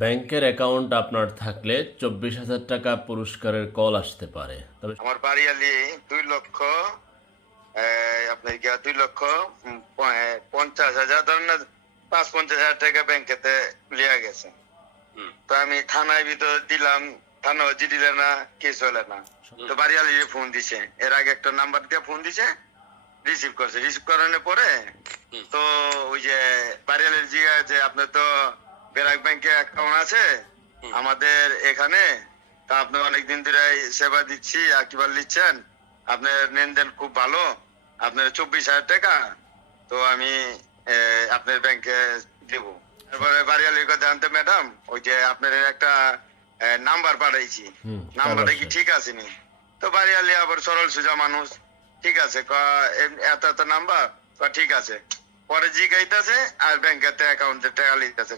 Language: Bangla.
ব্যাংকের অ্যাকাউন্ট আপনার থাকলে 24,000 টাকা পুরস্কারের কল আসতে পারে। তবে আমার বাড়িয়ালি 2 লক্ষ, আপনার গিয়া 2,50,000 ধরেন না, 50,000 টাকা ব্যাংকেতে লিয়া গেছে। তো আমি থানায় ভিতর দিলাম, থানা হচ্ছে দিলে না, কেস হলে না। তো বাড়িয়ালি ফোন দিছে, এর আগে একটা নাম্বার দিয়ে ফোন দিছে, রিসিভ করছে। রিসিভ করানোর পরে তো ওই যে বাড়িয়ালির জিগা যে আপনার তো ব্র্যাক ব্যাংকে অ্যাকাউন্ট আছে আমাদের এখানে, তা আপনি অনেকদিন ধরে সেবা দিচ্ছি, কিবার নিচ্ছেন, আপনার লেনদেন খুব ভালো, আপনার 24,000 টাকা তো আমি আপনার ব্যাংকে দেবো। তারপরে বাড়িয়ালির কথা জানতে ম্যাডাম, ওই যে আপনার একটা নাম্বার পাঠাইছি, নাম্বারটা কি ঠিক আছে নি? তো বাড়িয়ালি আবার সরল সোজা মানুষ, ঠিক আছে এত এত নাম্বার, ঠিক আছে। পরে জিগাইতেছে আর ব্যাংকেতে অ্যাকাউন্টে টাকা লিখতেছে।